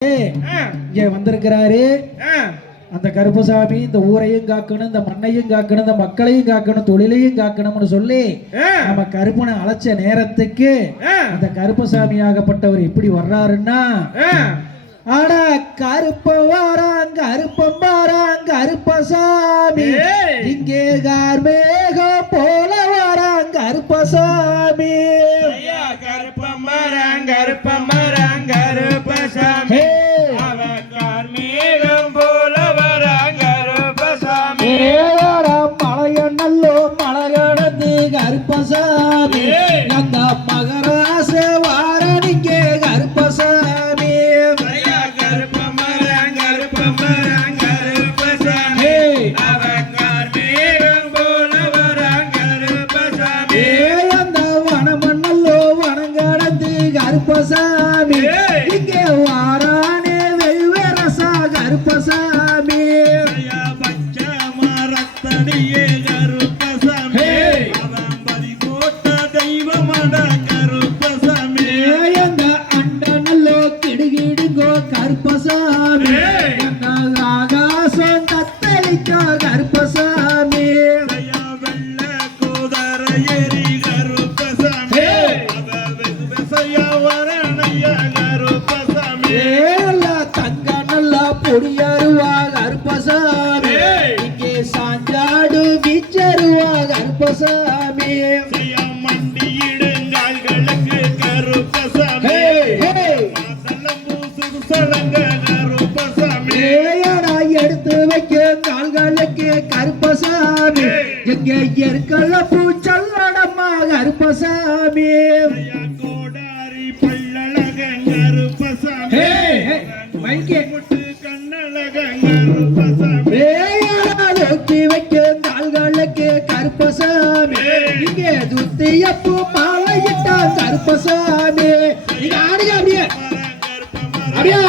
இங்க வந்திருக்கிறாரு. அந்த கருப்பசாமி இந்த ஊரையும் காக்கணும், இந்த மண்ணையும் காக்கணும், இந்த மக்களையும் காக்கணும், தொழிலையும் காக்கணும்னு சொல்லி நம்ம கருப்பனை அழைச்ச நேரத்துக்கு அந்த கருப்பசாமி ஆகப்பட்டவர் எப்படி வர்றாருன்னா, ஆனா கருப்ப வாராங்க கருப்பம் வாராங்க கருப்பசாமி, இங்கே கார்மேகம் போல வாராங்க கருப்பசாமி, கருப்பம் வாராங்க கருப்பம் வாராங்க கருப்பசாமி, கார்மேகம் போல வராங்க கருப்பசாமி, மலைய நல்லோ மலை கடந்து கருப்பசாமி, அந்த மகராச வாரணிங்க கருப்பசாமி, கருப்பம் வாராங்க கருப்பம் வாராங்க கருப்பசாமி, கார்மேகம் போல வராங்க கருப்பசாமி, அந்த வனமண்ணல்லோ வனங்கடந்து கருப்பசாமி, இங்கே வாரானே வெவ்வேறசா கருப்பசாமி, பச்சை மரத்தடியே கருப்பசாமி, அவன் பதி போட்ட தெய்வமட கருப்பசாமி, அந்த அண்ட நல்லோ கிடுகிடுங்கோ கருப்பசாமி, அந்த ஆகாசம் தத்தளிக்கோ கருப்பசாமி, வெள்ள குதிர ஏறி கருப்பசாமி, வரணய கருப்பசாமி, தங்க நல்லா பொடியருவா கருப்பசாமி, இங்கே சாஞ்சாடு வீச்சருவா கருப்பசாமி, மண்டியிடுங்கால்களுக்கு கருப்பசாமி, சலங்க கருப்பசாமி, எடுத்து வைக்க கால்களுக்கு கருப்பசாமி, இங்கே இருக்கல பூச்சல்லடம்மா கருப்பசாமி, கோடாரி பல்லழகன் கருப்பசாமி, முட்டு கண்ணழகன் கருப்பசாமி, தூக்கி வைக்க கால்களுக்கு கருப்பசாமி, இங்கே துத்தியப்பு மாலையிட்டா கருப்பசாமி, நீங்க ஆடுங்க அப்படியே அப்படியே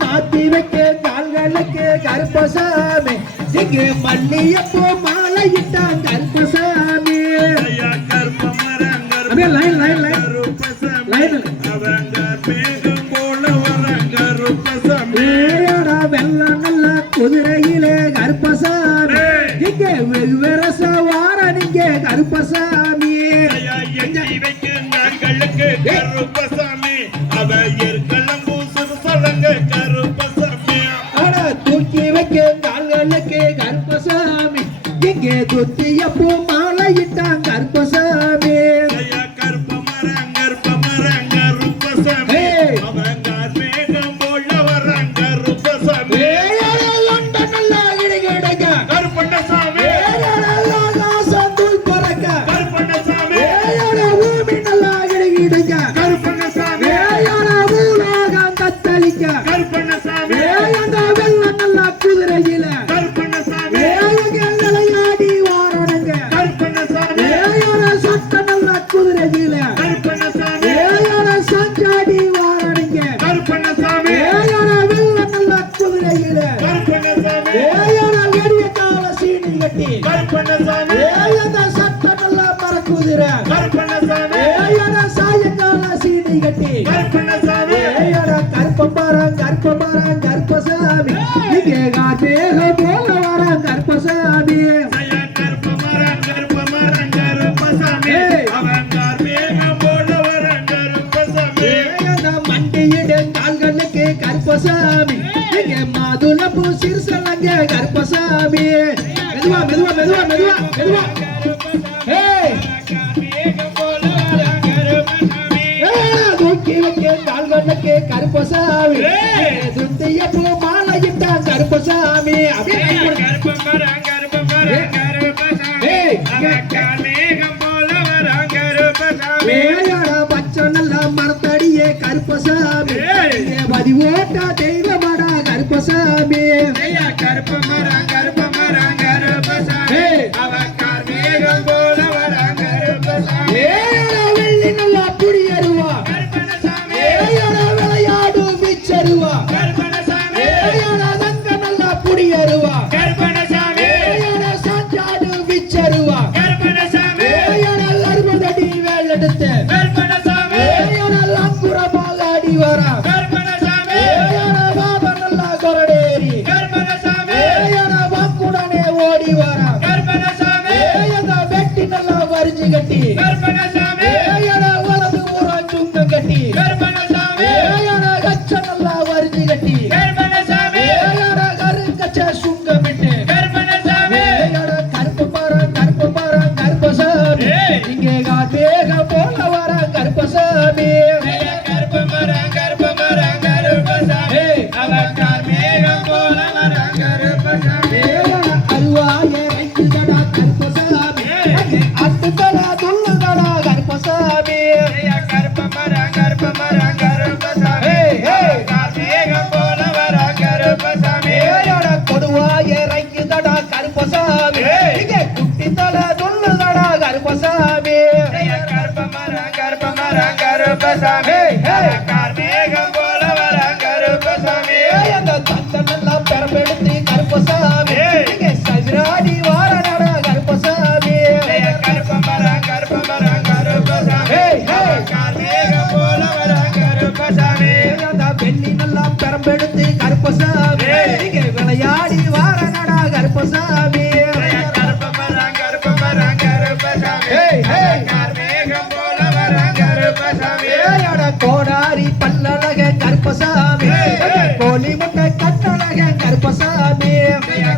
மாத்தி வைக்க கால்களுக்கு கருப்பசாமி, இங்கே மல்லியப்பூ மாலையிட்டா கருப்பசாமி, அப்படியே லைன் லைன் லைன் லைன் வெள்ள நல்ல குதிரையிலே கருப்பசாமி, இங்கே வெவ்வேறச வார நீங்க கருப்பசாமி, கருப்பசாமி, கருப்பசாமி, தூக்கி வைக்க கால்களுக்கு கருப்பசாமி, இங்கே துத்தியப்பூ மாலையிட்டான் கருப்பசாமி, கருப்பசாமி, இங்கே கார்மேகம் போல வர கருப்பசாமி, மண்டியிட கால்களுக்கு கருப்பசாமி, இங்கே மாதுளப்பூ சிறுசலங்க கருப்பசாமி, மெதுவா மெதுவா மெதுவா மெதுவா மெதுவா தூக்கி வைக்க கால்களுக்கு கருப்பசாமி, துத்தியப்பூ மாலையிட்டா கருப்பசாமி, பச்சை நல்ல மரத்தடியே கருப்பசாமி, பதி ஓட்டா தெய்வமாடா கருப்பசாமி, வெள்ளி நல்லா புடியருவா விளையாடு வீச்சருவா, தங்க நல்லா புடியருவா சாஞ்சாடு வீச்சருவா, அறுபதடி வேலை எடுத்து கருப்பணசாமி அங்குரமாக ஆடி வரா கருப்பணசாமி பாபா நல்லா கொரடேரி கருப்பணசாமி வாக்குடனே ஓடி வரா கருப்பணசாமி வெட்டி நல்லா வரிஞ்சு கட்டி கருப்பணசாமி வலது ஊரா சுங்க கட்டி கருப்பணசாமி கச்ச நல்லா வரிஞ்சு கட்டி கருப்பணசாமி கருங்கச்ச சுங்கமிட்டு கருப்பணசாமி கருப்பு மரம் கருப்பசாமி இங்கே வேக போல வர கருப்பசாமி கருப்பமரம் கருப்பசாமி அவன் கார்மேகம் போல வரான் கருப்பசாமி அருவாய வைத்துதடா கருப்பசாமி அட்டுதடா துள்ளுதடா கருப்பசாமி கருப்பமரம் கருப்பசாமி கார்மேகம் போல வரான் கருப்பசாமி கொடுவாய வைக்குதடா கருப்பசாமி இங்கே குட்டி தலை துள்ளுதடா கருப்பசாமி கருப்பமரம் கருப்பசாமி கார்மேகம் போல வரான் கருப்பசாமி அந்த தந்தனெல்லாம் பெறப்பெடுத்து கருப்பசாமி இங்கே சதுராடி வாரனடா கருப்பசாமி கருப்பமரம் கருப்பசாமி கார்மேகம் போல வரான் கருப்பசாமி அந்த வெள்ளி நல்லா பெறப்பெடுத்து கருப்பசாமி இங்கே விளையாடி வாரனடா கருப்பசாமி கருப்பமரம் கருப்பசாமி கார்மேகம் போல வரான் கருப்பசாமி கோடாரி பல்லழக கருப்பசாமி கோழி முட்டை கட்டழக கருப்பசாமி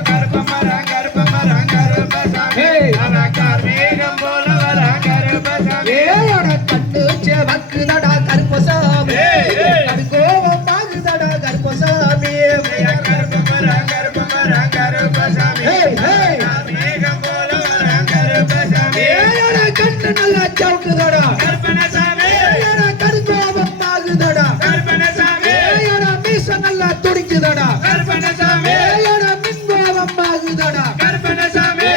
கருப்பமரம் கருப்பசாமி அவன் கார்மேகம் போல வரான் கருப்பசாமி கண்ணு செவக்குதடா கருப்பசாமி கோபம் ஆகுதடா கருப்பசாமி கருப்பமரம் கருப்பசாமி கார்மேகம் போல வரான் கருப்பசாமி கண்ணு நல்லா சவுக்குதடா கருப்பணசாமி கருக்கோபம் ஆகுதடா கருப்பணசாமி மீச நல்லா துடிக்குதடா கருப்பணசாமி மின்கோபம் ஆகுதடா கருப்பணசாமி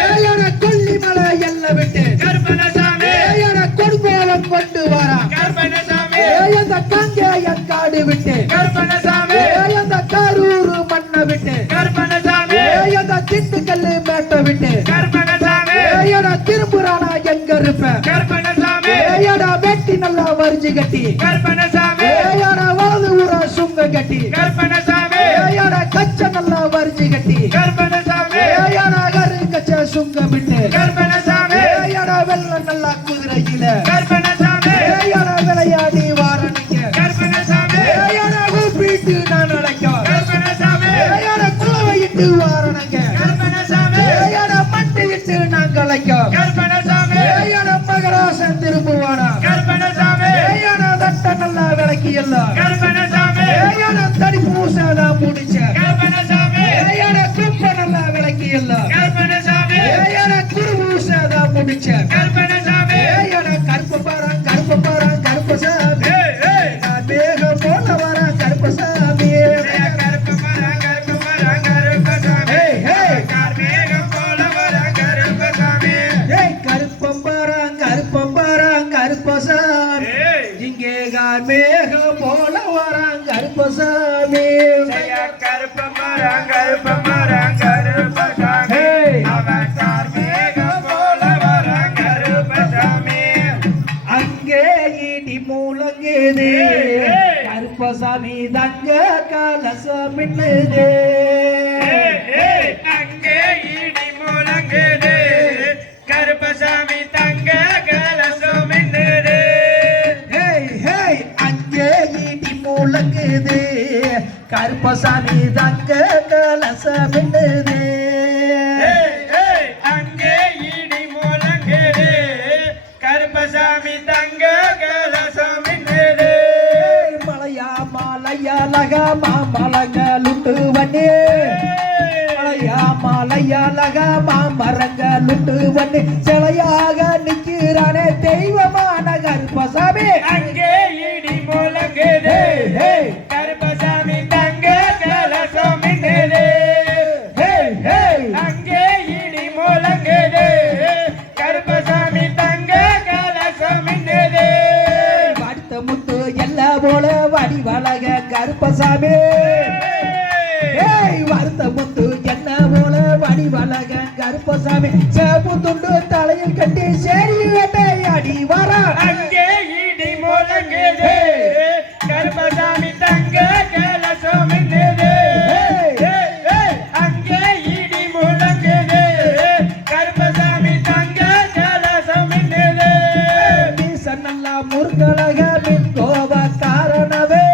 கொல்லிமலை எல்ல விட்டு கருப்பணசாமி கொடுங்கோலம் கொண்டு வரா கருப்பணசாமி அந்த காங்கேயன் காடு விட்டு கருப்பணசாமி அந்த கரூர் மண்ணை விட்டு கருப்பணசாமி அந்த திண்டுக்கல்லு மேட்டை விட்டு கருப்பணசாமி திரும்புறானா எங்க இருப்ப கருப்பணசாமி வெட்டி நல்லா வரிஞ்சு கட்டி கருப்பணசாமி வலது ஊரா சுங்க கட்டி கருப்பணசாமி கச்ச நல்லா வரிஞ்சு கட்டி கருப்பணசாமி கச்ச சுங்க விட்டு கருப்பணசாமி வெள்ளம் நல்லா குதிரையில கருப்பணசாமி விளையாடி வாரணிங்க கருப்பணசாமி வீட்டு நான் நினைக்கும் கருப்பணசாமி குலவையிட்டு வாரணங்க கருப்பணசாமி மண்டி விட்டு நான் கலைக்கும் கருப்பணசாமி மகராசன் திரும்புவானா கருப்பணசாமி தட்ட நல்லா விளக்கி எல்லாம் கருப்பணசாமி தடி பூசாதான் முடிச்ச கருப்பணசாமி கும்ப நல்லா விளக்கி எல்லாம் கருப்பணசாமி குரு பூசாதான் முடிச்ச கருப்பணசாமி கருப்பசாமி மேகம் போல வர கருப்பசாமி கருப்பமரம் கருப்பசாமி கார்மேகம் போல வரான் கருப்பசாமி கருப்பம்பரம் கருப்பசாமி இங்கே மேகம் போல வர கருப்பசாமி கருப்பமரம் கருப்பசாமி அவன் கார்மேகம் போல வரான் கருப்பசாமி அங்கே இடி மூலங்குது கருப்பசாமி தங்க கலசமின்னுது அங்கே இடி முழங்குது கருப்பசாமி தங்க கலசம் மின்னுது அங்கே இடி மூலங்குது கருப்பசாமி தங்க கலசமின்னுது அங்கே இடி முழங்குது கருப்பசாமி தங்க கலசம் மின்னுது மலையா மாமலங்களுண்டு வண்ணே மலையாலக மாமரங்களுண்டு வண்ணே சிலையாக நிற்கிறானே தெய்வமான கருப்பசாமி அங்கே இடி முழங்குது கருப்பசாமி தங்க கலசம் மின்னுது அங்கே இடி முழங்குது கருப்பசாமி தங்க கலசம் மின்னுது அடுத்த முத்து எல்லாம் போல வடிவழக கருப்பசாமி வருத்த முத்து என்ன போல வடிவழக கருப்பசாமி சேப்பு துண்டு தலையில் கட்டி சேரி வேட்டையாடி வர அங்கே முற்கலக மின் கோப காரணவே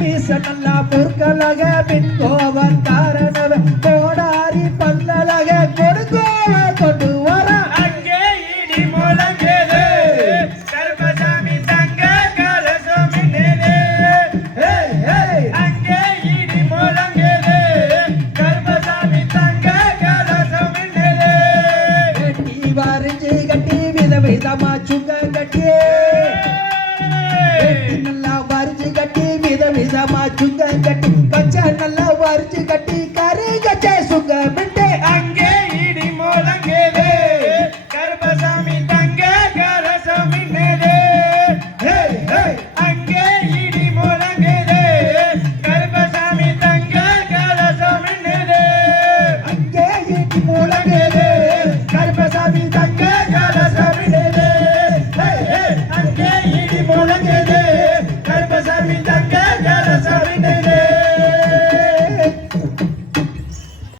மீச நல்லா முற்கலக மின் கோப காரணவே கோடாரி பல்லலக கொடுக்கோவ கொண்டு வர அங்கே இடி முழங்குது கருப்பசாமி தங்க கலசம் மின்னுது அங்கே இடி முழங்குது கருப்பசாமி தங்க கலசம் மின்னுது கட்டி வரிஞ்சு கட்டி விதவிதமா சுங்க கட்டி நல்லா வரிஞ்சு கட்டி விதவிதமா சுங்க கட்டி பச்சை நல்லா வரிஞ்சு கட்டி